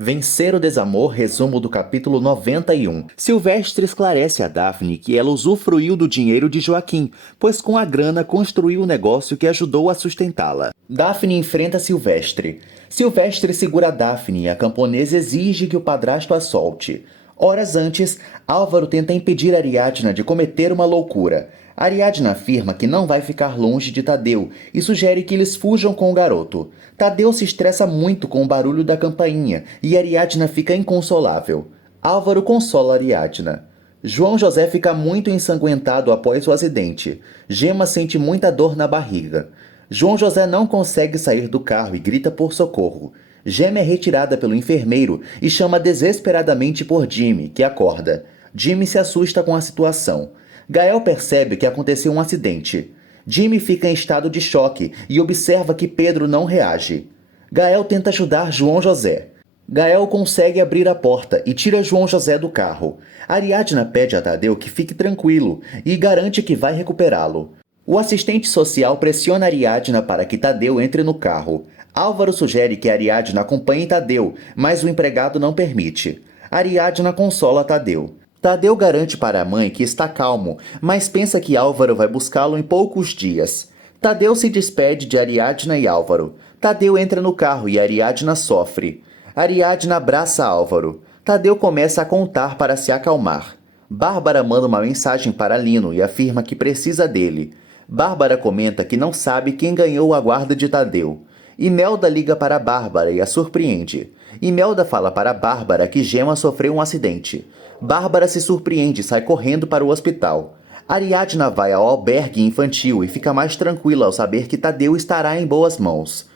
Vencer o desamor, resumo do capítulo 91. Silvestre esclarece a Daphne que ela usufruiu do dinheiro de Joaquim, pois com a grana construiu um negócio que ajudou a sustentá-la. Daphne enfrenta Silvestre. Silvestre segura Daphne e a camponesa exige que o padrasto a solte. Horas antes, Álvaro tenta impedir Ariadna de cometer uma loucura. Ariadna afirma que não vai ficar longe de Tadeu e sugere que eles fujam com o garoto. Tadeu se estressa muito com o barulho da campainha e Ariadna fica inconsolável. Álvaro consola Ariadna. João José fica muito ensanguentado após o acidente. Gema sente muita dor na barriga. João José não consegue sair do carro e grita por socorro. Gema é retirada pelo enfermeiro e chama desesperadamente por Jimmy, que acorda. Jimmy se assusta com a situação. Gael percebe que aconteceu um acidente. Jimmy fica em estado de choque e observa que Pedro não reage. Gael tenta ajudar João José. Gael consegue abrir a porta e tira João José do carro. Ariadna pede a Tadeu que fique tranquilo e garante que vai recuperá-lo. O assistente social pressiona Ariadna para que Tadeu entre no carro. Álvaro sugere que Ariadna acompanhe Tadeu, mas o empregado não permite. Ariadna consola Tadeu. Tadeu garante para a mãe que está calmo, mas pensa que Álvaro vai buscá-lo em poucos dias. Tadeu se despede de Ariadna e Álvaro. Tadeu entra no carro e Ariadna sofre. Ariadna abraça Álvaro. Tadeu começa a contar para se acalmar. Bárbara manda uma mensagem para Lino e afirma que precisa dele. Bárbara comenta que não sabe quem ganhou a guarda de Tadeu. Imelda liga para Bárbara e a surpreende. Imelda fala para Bárbara que Gema sofreu um acidente. Bárbara se surpreende e sai correndo para o hospital. Ariadna vai ao albergue infantil e fica mais tranquila ao saber que Tadeu estará em boas mãos.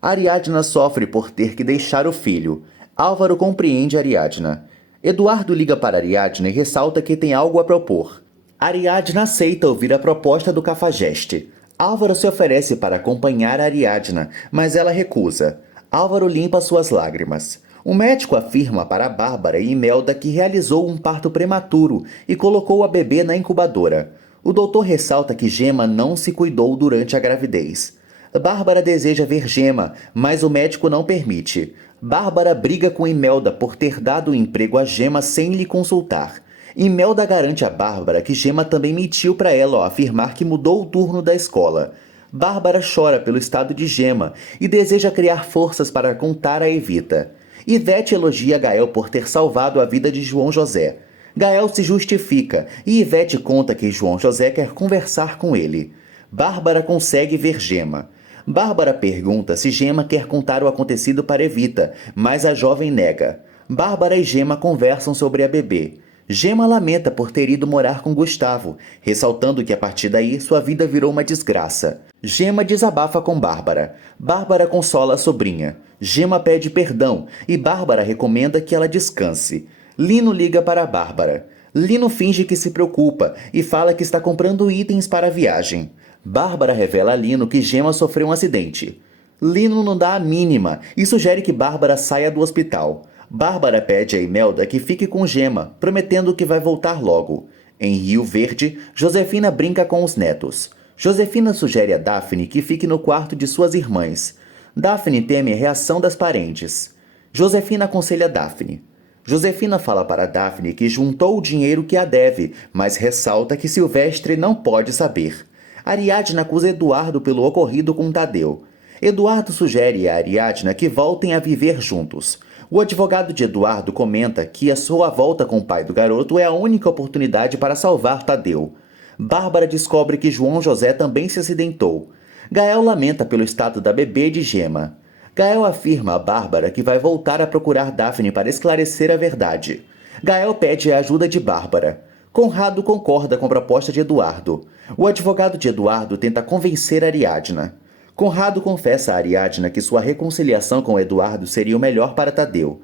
Ariadna sofre por ter que deixar o filho. Álvaro compreende Ariadna. Eduardo liga para Ariadna e ressalta que tem algo a propor. Ariadna aceita ouvir a proposta do cafajeste. Álvaro se oferece para acompanhar Ariadna, mas ela recusa. Álvaro limpa suas lágrimas. O médico afirma para Bárbara e Imelda que realizou um parto prematuro e colocou a bebê na incubadora. O doutor ressalta que Gema não se cuidou durante a gravidez. Bárbara deseja ver Gema, mas o médico não permite. Bárbara briga com Imelda por ter dado o emprego a Gema sem lhe consultar. Imelda garante a Bárbara que Gema também mentiu para ela ao afirmar que mudou o turno da escola. Bárbara chora pelo estado de Gema e deseja criar forças para contar a Evita. Ivete elogia Gael por ter salvado a vida de João José. Gael se justifica e Ivete conta que João José quer conversar com ele. Bárbara consegue ver Gema. Bárbara pergunta se Gema quer contar o acontecido para Evita, mas a jovem nega. Bárbara e Gema conversam sobre a bebê. Gema lamenta por ter ido morar com Gustavo, ressaltando que a partir daí sua vida virou uma desgraça. Gema desabafa com Bárbara. Bárbara consola a sobrinha. Gema pede perdão e Bárbara recomenda que ela descanse. Lino liga para Bárbara. Lino finge que se preocupa e fala que está comprando itens para a viagem. Bárbara revela a Lino que Gema sofreu um acidente. Lino não dá a mínima e sugere que Bárbara saia do hospital. Bárbara pede a Imelda que fique com Gema, prometendo que vai voltar logo. Em Rio Verde, Josefina brinca com os netos. Josefina sugere a Daphne que fique no quarto de suas irmãs. Daphne teme a reação das parentes. Josefina aconselha Daphne. Josefina fala para Daphne que juntou o dinheiro que a deve, mas ressalta que Silvestre não pode saber. Ariadna acusa Eduardo pelo ocorrido com Tadeu. Eduardo sugere a Ariadna que voltem a viver juntos. O advogado de Eduardo comenta que a sua volta com o pai do garoto é a única oportunidade para salvar Tadeu. Bárbara descobre que João José também se acidentou. Gael lamenta pelo estado da bebê de Gema. Gael afirma a Bárbara que vai voltar a procurar Daphne para esclarecer a verdade. Gael pede a ajuda de Bárbara. Conrado concorda com a proposta de Eduardo. O advogado de Eduardo tenta convencer Ariadna. Conrado confessa a Ariadna que sua reconciliação com Eduardo seria o melhor para Tadeu.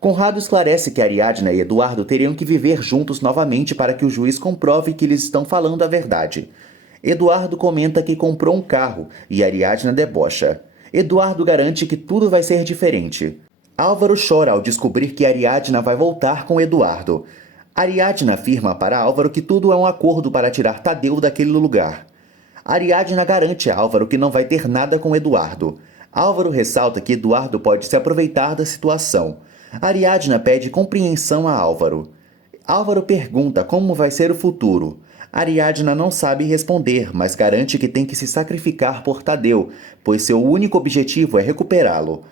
Conrado esclarece que Ariadna e Eduardo teriam que viver juntos novamente para que o juiz comprove que eles estão falando a verdade. Eduardo comenta que comprou um carro e Ariadna debocha. Eduardo garante que tudo vai ser diferente. Álvaro chora ao descobrir que Ariadna vai voltar com Eduardo. Ariadna afirma para Álvaro que tudo é um acordo para tirar Tadeu daquele lugar. Ariadna garante a Álvaro que não vai ter nada com Eduardo. Álvaro ressalta que Eduardo pode se aproveitar da situação. Ariadna pede compreensão a Álvaro. Álvaro pergunta como vai ser o futuro. Ariadna não sabe responder, mas garante que tem que se sacrificar por Tadeu, pois seu único objetivo é recuperá-lo.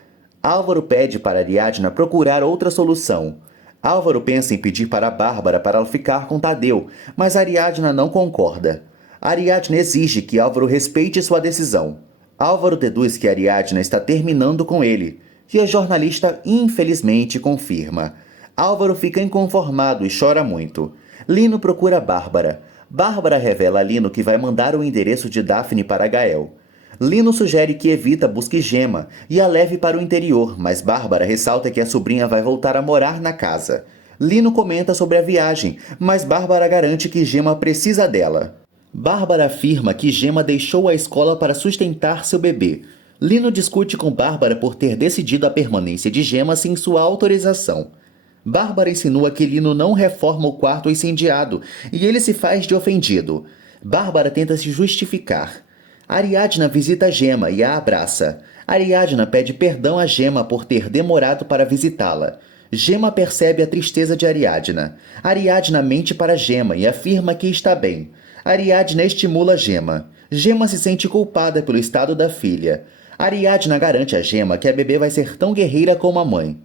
Álvaro pede para Ariadna procurar outra solução. Álvaro pensa em pedir para Bárbara para ela ficar com Tadeu, mas Ariadna não concorda. Ariadna exige que Álvaro respeite sua decisão. Álvaro deduz que Ariadna está terminando com ele, e a jornalista infelizmente confirma. Álvaro fica inconformado e chora muito. Lino procura Bárbara. Bárbara revela a Lino que vai mandar o endereço de Daphne para Gael. Lino sugere que Evita busque Gema e a leve para o interior, mas Bárbara ressalta que a sobrinha vai voltar a morar na casa. Lino comenta sobre a viagem, mas Bárbara garante que Gema precisa dela. Bárbara afirma que Gema deixou a escola para sustentar seu bebê. Lino discute com Bárbara por ter decidido a permanência de Gema sem sua autorização. Bárbara insinua que Lino não reforma o quarto incendiado e ele se faz de ofendido. Bárbara tenta se justificar. Ariadna visita Gema e a abraça. Ariadna pede perdão a Gema por ter demorado para visitá-la. Gema percebe a tristeza de Ariadna. Ariadna mente para Gema e afirma que está bem. Ariadna estimula Gema. Gema se sente culpada pelo estado da filha. Ariadna garante a Gema que a bebê vai ser tão guerreira como a mãe.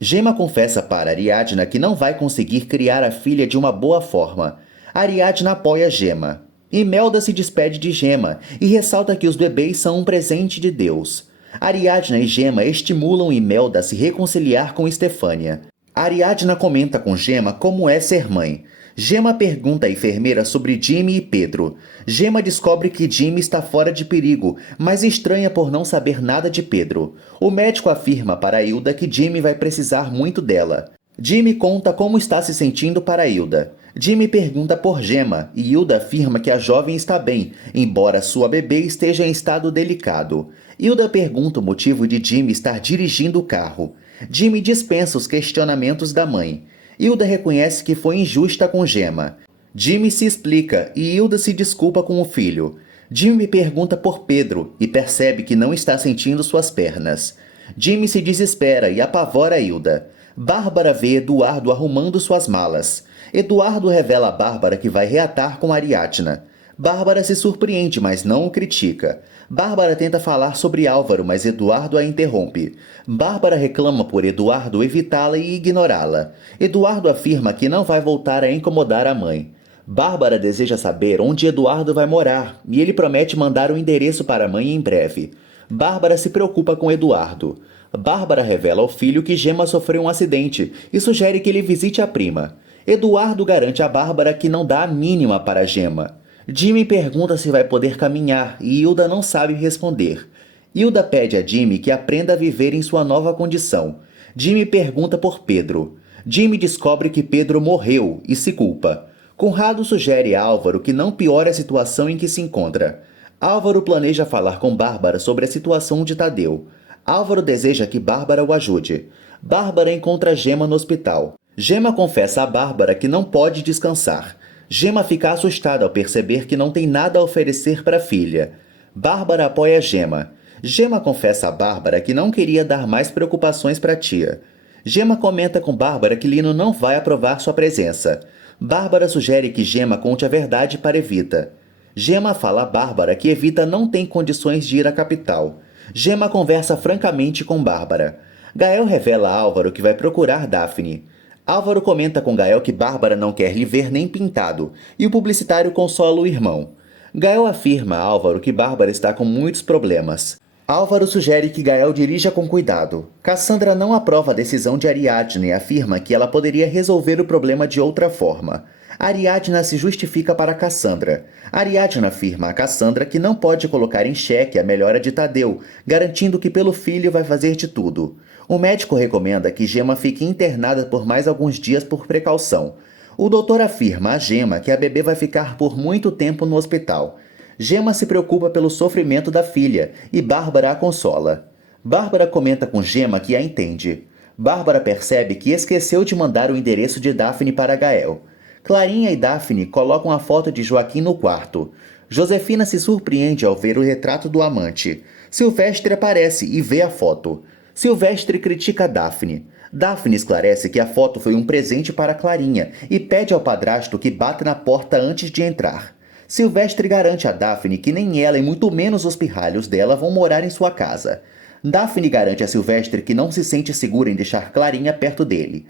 Gema confessa para Ariadna que não vai conseguir criar a filha de uma boa forma. Ariadna apoia Gema. Imelda se despede de Gema e ressalta que os bebês são um presente de Deus. Ariadna e Gema estimulam Imelda a se reconciliar com Estefânia. Ariadna comenta com Gema como é ser mãe. Gema pergunta à enfermeira sobre Jimmy e Pedro. Gema descobre que Jimmy está fora de perigo, mas estranha por não saber nada de Pedro. O médico afirma para Hilda que Jimmy vai precisar muito dela. Jimmy conta como está se sentindo para Hilda. Jimmy pergunta por Gema e Hilda afirma que a jovem está bem, embora sua bebê esteja em estado delicado. Hilda pergunta o motivo de Jimmy estar dirigindo o carro. Jimmy dispensa os questionamentos da mãe. Hilda reconhece que foi injusta com Gema. Jimmy se explica e Hilda se desculpa com o filho. Jimmy pergunta por Pedro e percebe que não está sentindo suas pernas. Jimmy se desespera e apavora Hilda. Bárbara vê Eduardo arrumando suas malas. Eduardo revela a Bárbara que vai reatar com Ariadna. Bárbara se surpreende, mas não o critica. Bárbara tenta falar sobre Álvaro, mas Eduardo a interrompe. Bárbara reclama por Eduardo evitá-la e ignorá-la. Eduardo afirma que não vai voltar a incomodar a mãe. Bárbara deseja saber onde Eduardo vai morar e ele promete mandar o endereço para a mãe em breve. Bárbara se preocupa com Eduardo. Bárbara revela ao filho que Gema sofreu um acidente e sugere que ele visite a prima. Eduardo garante a Bárbara que não dá a mínima para Gema. Jimmy pergunta se vai poder caminhar e Hilda não sabe responder. Hilda pede a Jimmy que aprenda a viver em sua nova condição. Jimmy pergunta por Pedro. Jimmy descobre que Pedro morreu e se culpa. Conrado sugere a Álvaro que não piore a situação em que se encontra. Álvaro planeja falar com Bárbara sobre a situação de Tadeu. Álvaro deseja que Bárbara o ajude. Bárbara encontra Gema no hospital. Gema confessa a Bárbara que não pode descansar. Gema fica assustada ao perceber que não tem nada a oferecer para a filha. Bárbara apoia Gema. Gema confessa a Bárbara que não queria dar mais preocupações para a tia. Gema comenta com Bárbara que Lino não vai aprovar sua presença. Bárbara sugere que Gema conte a verdade para Evita. Gema fala a Bárbara que Evita não tem condições de ir à capital. Gema conversa francamente com Bárbara. Gael revela a Álvaro que vai procurar Daphne. Álvaro comenta com Gael que Bárbara não quer lhe ver nem pintado, e o publicitário consola o irmão. Gael afirma a Álvaro que Bárbara está com muitos problemas. Álvaro sugere que Gael dirija com cuidado. Cassandra não aprova a decisão de Ariadne e afirma que ela poderia resolver o problema de outra forma. Ariadna se justifica para Cassandra. Ariadna afirma a Cassandra que não pode colocar em xeque a melhora de Tadeu, garantindo que pelo filho vai fazer de tudo. O médico recomenda que Gema fique internada por mais alguns dias por precaução. O doutor afirma a Gema que a bebê vai ficar por muito tempo no hospital. Gema se preocupa pelo sofrimento da filha e Bárbara a consola. Bárbara comenta com Gema que a entende. Bárbara percebe que esqueceu de mandar o endereço de Daphne para Gael. Clarinha e Daphne colocam a foto de Joaquim no quarto. Josefina se surpreende ao ver o retrato do amante. Silvestre aparece e vê a foto. Silvestre critica Daphne. Daphne esclarece que a foto foi um presente para Clarinha e pede ao padrasto que bata na porta antes de entrar. Silvestre garante a Daphne que nem ela e muito menos os pirralhos dela vão morar em sua casa. Daphne garante a Silvestre que não se sente segura em deixar Clarinha perto dele.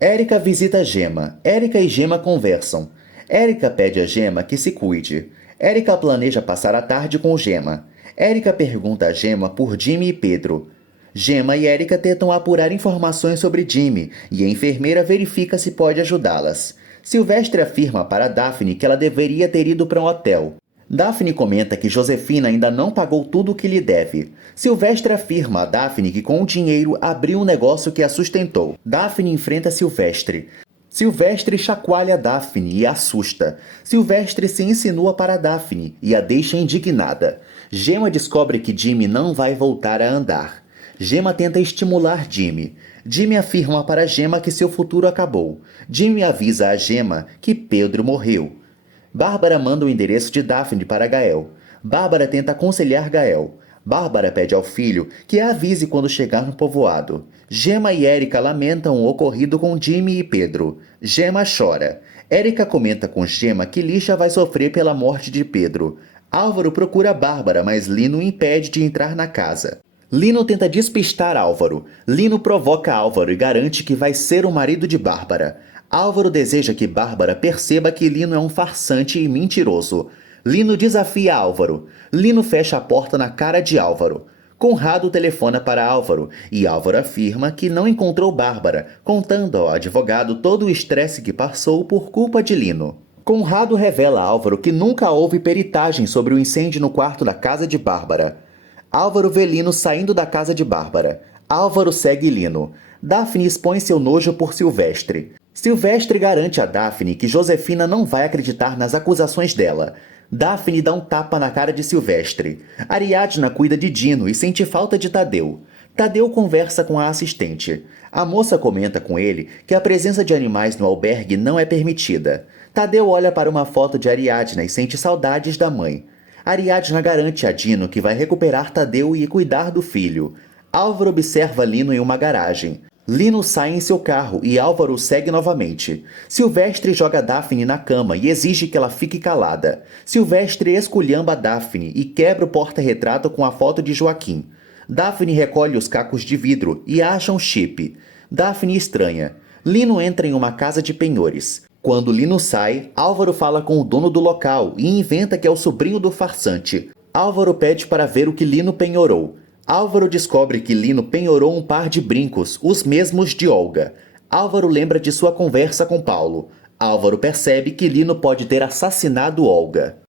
Érica visita Gemma. Érica e Gemma conversam. Érica pede a Gemma que se cuide. Érica planeja passar a tarde com Gemma. Érica pergunta a Gemma por Jimmy e Pedro. Gemma e Érica tentam apurar informações sobre Jimmy e a enfermeira verifica se pode ajudá-las. Silvestre afirma para Daphne que ela deveria ter ido para um hotel. Daphne comenta que Josefina ainda não pagou tudo o que lhe deve. Silvestre afirma a Daphne que com o dinheiro abriu um negócio que a sustentou. Daphne enfrenta Silvestre. Silvestre chacoalha Daphne e a assusta. Silvestre se insinua para Daphne e a deixa indignada. Gemma descobre que Jimmy não vai voltar a andar. Gemma tenta estimular Jimmy. Jimmy afirma para Gemma que seu futuro acabou. Jimmy avisa a Gemma que Pedro morreu. Bárbara manda o endereço de Daphne para Gael. Bárbara tenta aconselhar Gael. Bárbara pede ao filho que a avise quando chegar no povoado. Gemma e Érica lamentam o ocorrido com Jimmy e Pedro. Gemma chora. Érica comenta com Gemma que Lixa vai sofrer pela morte de Pedro. Álvaro procura Bárbara, mas Lino impede de entrar na casa. Lino tenta despistar Álvaro. Lino provoca Álvaro e garante que vai ser o marido de Bárbara. Álvaro deseja que Bárbara perceba que Lino é um farsante e mentiroso. Lino desafia Álvaro. Lino fecha a porta na cara de Álvaro. Conrado telefona para Álvaro e Álvaro afirma que não encontrou Bárbara, contando ao advogado todo o estresse que passou por culpa de Lino. Conrado revela a Álvaro que nunca houve peritagem sobre o incêndio no quarto da casa de Bárbara. Álvaro vê Lino saindo da casa de Bárbara. Álvaro segue Lino. Daphne expõe seu nojo por Silvestre. Silvestre garante a Daphne que Josefina não vai acreditar nas acusações dela. Daphne dá um tapa na cara de Silvestre. Ariadna cuida de Dino e sente falta de Tadeu. Tadeu conversa com a assistente. A moça comenta com ele que a presença de animais no albergue não é permitida. Tadeu olha para uma foto de Ariadna e sente saudades da mãe. Ariadna garante a Dino que vai recuperar Tadeu e cuidar do filho. Álvaro observa Lino em uma garagem. Lino sai em seu carro e Álvaro o segue novamente. Silvestre joga Daphne na cama e exige que ela fique calada. Silvestre esculhamba Daphne e quebra o porta-retrato com a foto de Joaquim. Daphne recolhe os cacos de vidro e acha um chip. Daphne estranha. Lino entra em uma casa de penhores. Quando Lino sai, Álvaro fala com o dono do local e inventa que é o sobrinho do farsante. Álvaro pede para ver o que Lino penhorou. Álvaro descobre que Lino penhorou um par de brincos, os mesmos de Olga. Álvaro lembra de sua conversa com Paulo. Álvaro percebe que Lino pode ter assassinado Olga.